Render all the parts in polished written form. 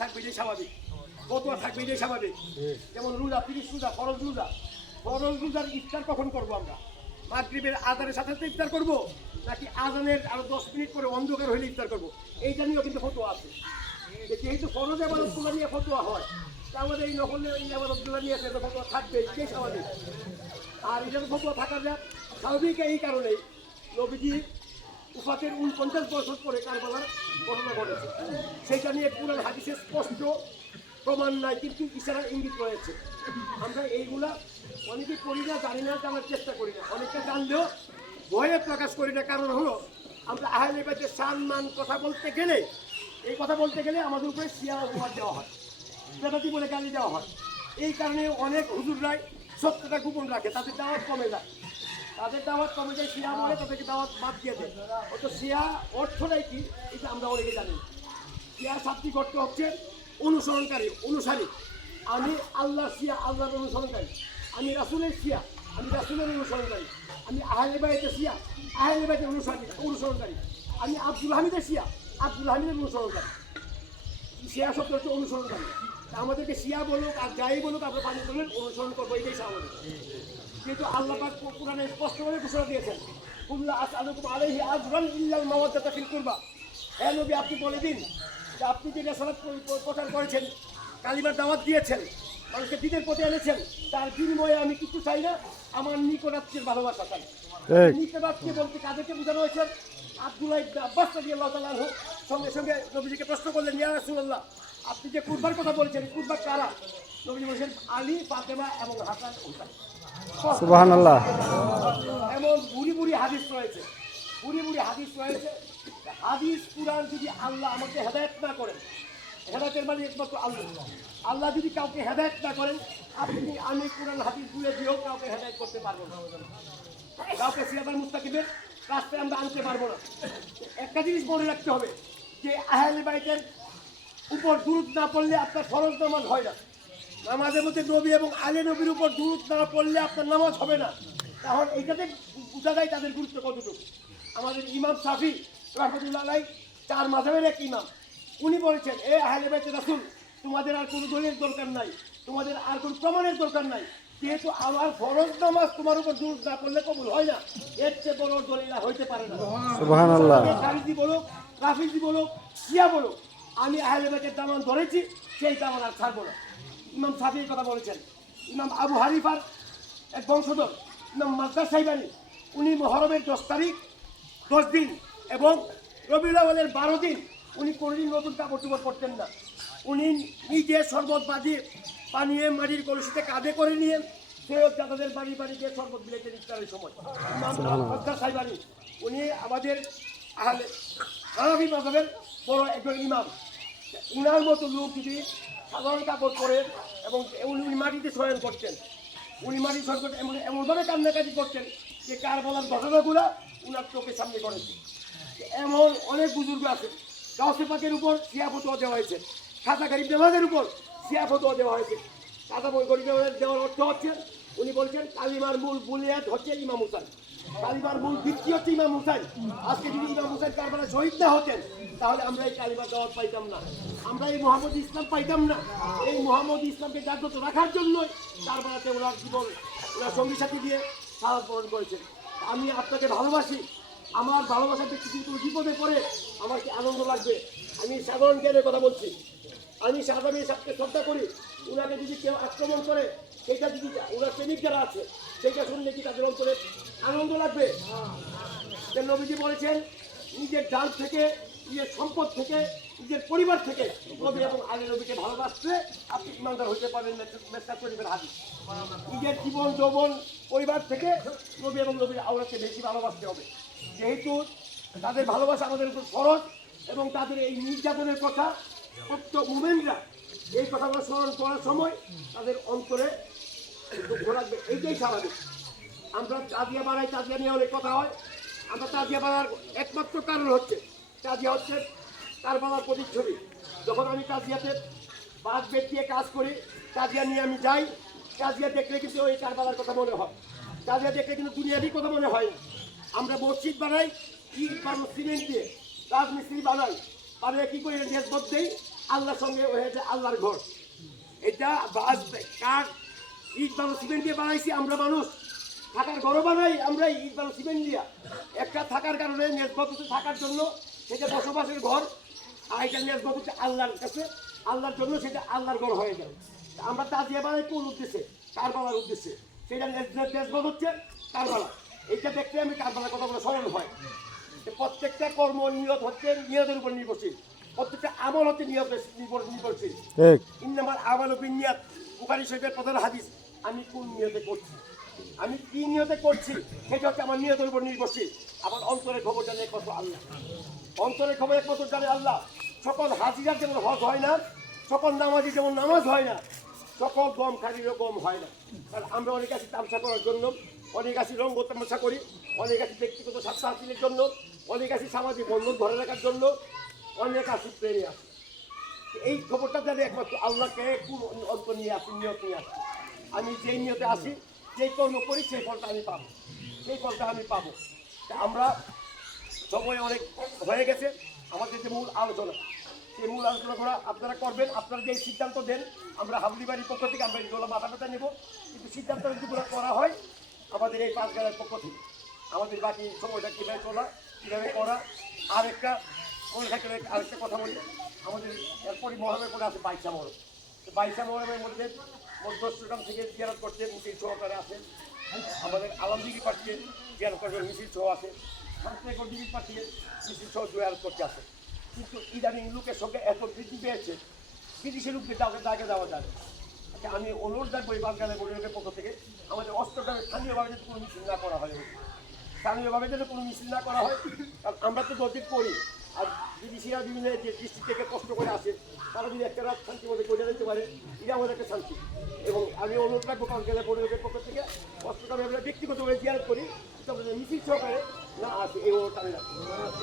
থাকবে, এটাই স্বাভাবিক। ফতোয়া থাকবে, এটাই স্বাভাবিক। যেমন রোজা, 30 রোজা, ফরজ রোজা। ফরজ রোজার ইফতার কখন করবো আমরা? মাগরিবের আজানের সাথে সাথে ইফতার করব, নাকি আজানের আরো 10 মিনিট পরে অন্ধকার হইলে ইফতার করব? এইটা নিয়েও কিন্তু ফতোয়া আছে। যেহেতু ফরজ ইবাদতগুলো নিয়ে ফতোয়া হয়, তা আমাদের এই নকল ইবাদতগুলো নিয়ে ফতোয়া থাকবে, এটাই স্বাভাবিক। আর এটা ফতোয়া থাকা যায় স্বাভাবিক এই কারণেই, নবীজি উফাতের 49 বছর পরে কারবালার ঘটনা ঘটেছে। সেইটা নিয়ে কুরআন হাদিসে স্পষ্ট প্রমাণ নাই, কিন্তু ইশারার ইঙ্গিত রয়েছে। আমরা এইগুলা অনেকে করি না, জানি না, জানার চেষ্টা করি না। অনেকটা জানলেও ভয়ে প্রকাশ করি না। কারণ হলো আমরা আহলে বাইতের সম্মান কথা বলতে গেলে, এই কথা বলতে গেলে আমাদের উপরে শিয়া অপবাদ দেওয়া হয়, বেদাতি বলে গালি দেওয়া হয়। এই কারণে অনেক হুজুররাই সত্যটা গোপন রাখে, তাদের দাওয়াত কমে যায়। তাদের দাওয়াত কমে যায়, শিয়া বলে তাদেরকে দাওয়াত বাদ দিয়ে দেয়। অত শিয়া অর্থটাই কি, এটা আমরা অনেকে জানি। শিয়া শাব্দিক অর্থ হচ্ছে অনুসরণকারী, অনুসারী। আমি আল্লাহ শিয়া, আল্লাহর অনুসরণকারী। আমি রাসূলের শিয়া, আমি রাসূলের অনুসরণকারী। আমি আহলে বাইতের শিয়া, আহলে বাইতের অনুসরণকারী। আমি আব্দুল হামিদের শিয়া, আব্দুল হামিদের অনুসরণকারী। শিয়া শব্দ হচ্ছে অনুসরণকারী। আমাদেরকে শিয়া বলুক আর যাই বলুক, আমরা পানি বলুন অনুসরণ করবো, এটাই স্বাভাবিক। যেহেতু আল্লাহ পাক কোরআনে স্পষ্টভাবে ঘোষণা দিয়েছেন, কুল্লা আসআলুকুম আলাইহি আজরান ইল্লাল মাওয়াদ্দাতা ফিল কুরবা। হে নবী, আপনি বলে দিন যে আপনি যে রিসালাত প্রচার করেছেন, কালিমার দাওয়াত দিয়েছেন, মানুষকে দ্বীনের পথে এনেছেন, তার বিনিময়ে আমি কিছু চাই না, আমার নিকটাত্মীয়ের ভালোবাসা চাই। নিকটাত্মীয় বলতে কাদেরকে বোঝানো হয়েছে? আব্দুল্লাহ ইবনে আব্বাস রাদিয়াল্লাহু তাআলা আনহু সঙ্গে সঙ্গে নবীজিকে প্রশ্ন করলেন, ইয়া রাসূলুল্লাহ, আপনি যে কুরবার কথা বলেছেন, কুরবা কারা? নবীজি বলেছেন, আলী, ফাতেমা এবং হাসান, হুসাইন। সুবহানাল্লাহ। এমন বুড়ি বুড়ি হাদিস রয়েছে, বুড়ি বুড়ি হাদিস রয়েছে। হাদিস কুরআন যদি আল্লাহ আমাকে হেদায়েত না করেন, হেদায়েতের মানে একমাত্র আল্লাহ। আল্লাহ যদি কাউকে হেদায়েত না করেন, আপনি আমি কুরআন হাদিস বুঝে দিয়েও কাউকে হেদায়েত করতে পারবো না। কাউকে সিরাতাল মুস্তাকিমের রাস্তায় আমরা আনতে পারবো না। একটা জিনিস মনে রাখতে হবে যে আহলে বাইতের উপর দুরূদ না পড়লে আপনার ফরজ নামাজ হয় না। নামাজের মধ্যে নবী এবং আলে নবীর উপর দুরূদ না পড়লে আপনার নামাজ হবে না। তাহলে এইটাতে বোঝা যায় তাদের গুরুত্ব কতটুকু। আমাদের ইমাম শাফি রাহমাতুল্লাহ আলাইহি, 4 মাযহাবের এক ইমাম, উনি বলেছেন, এ আহলে বাইত রাসূল, তোমাদের আর কোনো দলিলের দরকার নাই, তোমাদের আর কোনো প্রমাণের দরকার নাই। যেহেতু আমার ফরজ নামাজ তোমার উপর দুরূদ না পড়লে কবুল হয় না, এর চেয়ে বড় দলিল হইতে পারে না। সুবহানাল্লাহ। খারিজি বলুক, রাফিজি বলুক, শিয়া বলুক, আমি আহলে বাইতের দামান ধরেছি, সেই দামান আর ছাড়বো না। ইমাম শাফি কথা বলেছেন। ইমাম আবু হানিফার এক বংশধর ইমাম মাযদার সাহিবানী, উনি মুহররমের 10 তারিখ 10 দিন এবং রবিউল আউয়ালের 12 দিন উনি কোনোদিন নতুন কাপড় চোপড় পরতেন না। উনি নিজে শরবত বানিয়ে মাটির কলসিতে কাঁধে করে নিয়ে তাদের বাড়ি গিয়ে শরবত দিলেছেন ইফতারের সময়। ইমাম মাযদার সাহিবানী, উনি আমাদের আহলে হানাফি মাযহাবের বড় একজন ইমাম। উনার মতো লোক যদি সাধারণ কাপড় পরে এবং উনি মাটিতে শয়ন করতেন, উনি মাটি শয়ন করতেন, এমনভাবে কান্নাকাটি করতেন যে কারবালার ঘটনাগুলো উনার চোখের সামনে করেছে। এমন অনেক বুজুর্গ আছে। গাউসে পাকের উপর শিয়া ফতোয়া দেওয়া হয়েছে, খাজা গরিব নওয়াজের উপর শিয়া ফতোয়া দেওয়া হয়েছে। খাজা গরিব নওয়াজ দেওয়ার অর্থ হচ্ছে, উনি বলছেন কালিমার মূল বুনিয়াদ হচ্ছে ইমাম হুসাইন, কালিমার মূল ভিত্তি হচ্ছে ইমাম হুসাইন। আজকে যদি ইমাম হুসাইন কারবালায় শহীদ না হতেন, তাহলে আমরা এই কালিমার দাওয়াত পাইতাম না, আমরা এই মুহাম্মদ ইসলাম পাইতাম না। এই মুহাম্মদ ইসলামকে জাগ্রত রাখার জন্যই কারবালাতে ওনার জীবন, ওনার সঙ্গী সাথী দিয়ে শাহাদাত বরণ করেছেন। আমি আপনাকে ভালোবাসি, আমার ভালোবাসার ব্যক্তি কিন্তু বিপদে পড়ে আমার কি আনন্দ লাগবে। আমি সাধারণ জ্ঞানের কথা বলছি, আমি সাধারণ সাথে শ্রদ্ধা করি। ওনাকে যদি কেউ আক্রমণ করে, সেটা যদি ওনার প্রেমিক যারা আছে, সেটা শুনলে কি তাদের অন্তরে আনন্দ লাগবে? নবীজি বলেছেন, নিজের জান থেকে, নিজের সম্পদ থেকে, নিজের পরিবার থেকে নবী এবং আলে নবীকে ভালোবাসতে আপনি ইমানদার হইতে পারেন। মেসকাত শরীফের হাদিস। নিজের জীবন যৌবন পরিবার থেকে নবী এবং নবীর আওলাদকে বেশি ভালোবাসতে হবে। যেহেতু তাদের ভালোবাসা আমাদের উপর ফরজ এবং তাদের এই নির্যাতনের কথা প্রত্যেক মুমিনরা এই কথাগুলো স্মরণ করার সময় তাদের অন্তরে দুঃখ লাগবে, এইটাই স্বাভাবিক। আমরা তাজিয়া বানাই, তাজিয়া নিয়ে অনেক কথা হয়। আমরা তাজিয়া বানার একমাত্র কারণ হচ্ছে, তাজিয়া হচ্ছে কারবালার প্রতিচ্ছবি। যখন আমি তাজিয়াতে বাস বেদ দিয়ে কাজ করি, তাজিয়া নিয়ে আমি যাই, তাজিয়া দেখলে কিন্তু ওই কারবালার কথা মনে হয়, তাজিয়া দেখলে কিন্তু দুনিয়ারই কথা মনে হয় না। আমরা মসজিদ বানাই ইট বা সিমেন্ট দিয়ে, রাজমিস্ত্রি বানাই, বানিয়ে কী করে নেসবত দেই, আল্লাহর সঙ্গে হয়েছে আল্লাহর ঘর। এটা বাস কাঠ ইট বালু সিমেন্ট দিয়ে বানাইছি আমরা মানুষ, থাকার ঘরও বানাই আমরা ইট বালু সিমেন্ট দিয়া। একটা থাকার কারণে নেজবতে থাকার জন্য সেটা বসবাসের ঘর, আর এটা নেজবত হচ্ছে আল্লাহর কাছে, আল্লাহর জন্য সেটা আল্লাহর ঘর হয়ে যায়। আমরা তাজিয়া বানাই কোন উদ্দেশ্যে? কারবালার উদ্দেশ্যে। সেটা নেজবত হচ্ছে কারবালা। এইটা দেখতে আমি কারবালার কথা বলে স্মরণ হয়। প্রত্যেকটা কর্ম নিয়ত হচ্ছে নিয়তের উপর নির্ভরশীল, প্রত্যেকটা আমল হচ্ছে নিয়তের নির্ভরশীল। ঠিক। ইন্নামাল আমালু বিন্নিয়াত, বুখারী শরীফের প্রধান হাদিস। আমি কোন নিয়তে করছি, আমি কি নিয়তে করছি, সেটা হচ্ছে আমার নিয়তের উপর নির্ভরশীল। আমার অন্তরের খবর জানে একমাত্র আল্লাহ, অন্তরের খবর একমাত্র জানে আল্লাহ। সকল হাজিরার যেমন হজ হয় না, সকল নামাজি যেমন নামাজ হয় না, সকল গম খালিরও গম হয় না। কারণ আমরা অনেক আছি তামসা করার জন্য, অনেক আছি রঙ্গ তামাশা করি, অনেক আছি ব্যক্তিগত স্বার্থ হাসিলের জন্য, অনেক আছি সামাজিক বন্ধন ধরে রাখার জন্য, অনেক আছি প্রেমে আসি। এই খবরটা জানি একমাত্র আল্লাহকে কোন অন্তর নিয়ে আসি, নিয়ত নিয়ে আসি। আমি যেই নিয়তে আসি, যেই কর্ম করি, সেই ফলটা আমি পাবো, সেই ফলটা আমি পাবো। তা আমরা সময় অনেক হয়ে গেছে, আমাদের যে মূল আলোচনা, সেই মূল আলোচনা করা আপনারা করবেন। আপনারা যে সিদ্ধান্ত দেন, আমরা হাবলি বাড়ির পক্ষ থেকে আমরা এগুলো মাথা ব্যথা নেব, কিন্তু সিদ্ধান্ত যদি করা হয় আমাদের এই পাঁচ গ্রামের পক্ষ থেকে, আমাদের বাকি সময়টা কীভাবে চলা, কীভাবে করা। আরেকটা মনে থাকলে আরেকটা কথা বলি, আমাদের এরপরই মহরমের পরে আছে বাইশা মহরম। তো বাইশা মহরমের মধ্যে মধ্যগ্রাম থেকে জিয়ারত করতে মিছিল সহকারে আসেন, আমাদের আলমদিঘি পাঠিয়ে জিয়ারত করবে মিছিল সহ আছে, শান্তিনগর দিঘি পাঠিয়ে মিছিল সহ জিয়ারত করতে আসে। কিন্তু ইদানিং লোকের সঙ্গে এত বৃদ্ধি পেয়েছে, বিদেশি লোকদের জায়গা দেওয়া যায়। আচ্ছা, আমি অনুরোধ রাখবো এই বাংলাদেশের পরিবারের পক্ষ থেকে আমাদের অস্ত্রগ্রামে স্থানীয়ভাবে যাতে কোনো মিছিল না করা হয়, স্থানীয়ভাবে যেন কোনো মিছিল না করা হয়। কারণ আমরা তো দর্জিত করি, আর বিদেশিরা বিভিন্ন যে ডিস্ট্রিক্ট থেকে কষ্ট করে আসে, তারা যদি একটা রাত শান্তি মধ্যে করে দিতে পারে, এটা আমাদের একটা শান্তি। এবং আমি অনুরোধ রাখবো বাংলাদেশের পরিবারের পক্ষ থেকে অস্ত্রগ্রামে আমরা ব্যক্তিগতভাবে জিয়ারত করি, তবে মিছিল সহকারে না আসে, এই অনুরোধ আমি রাখবো।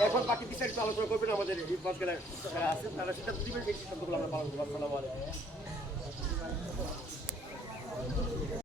এখন বাকি বিস্তারিত আলোচনা করবেন আমাদের এই বাসগেলার আছে, তারা সিদ্ধান্ত দিবেন, সেই সিদ্ধান্তগুলো আমরা পালন করবো। আসসালামু আলাইকুম।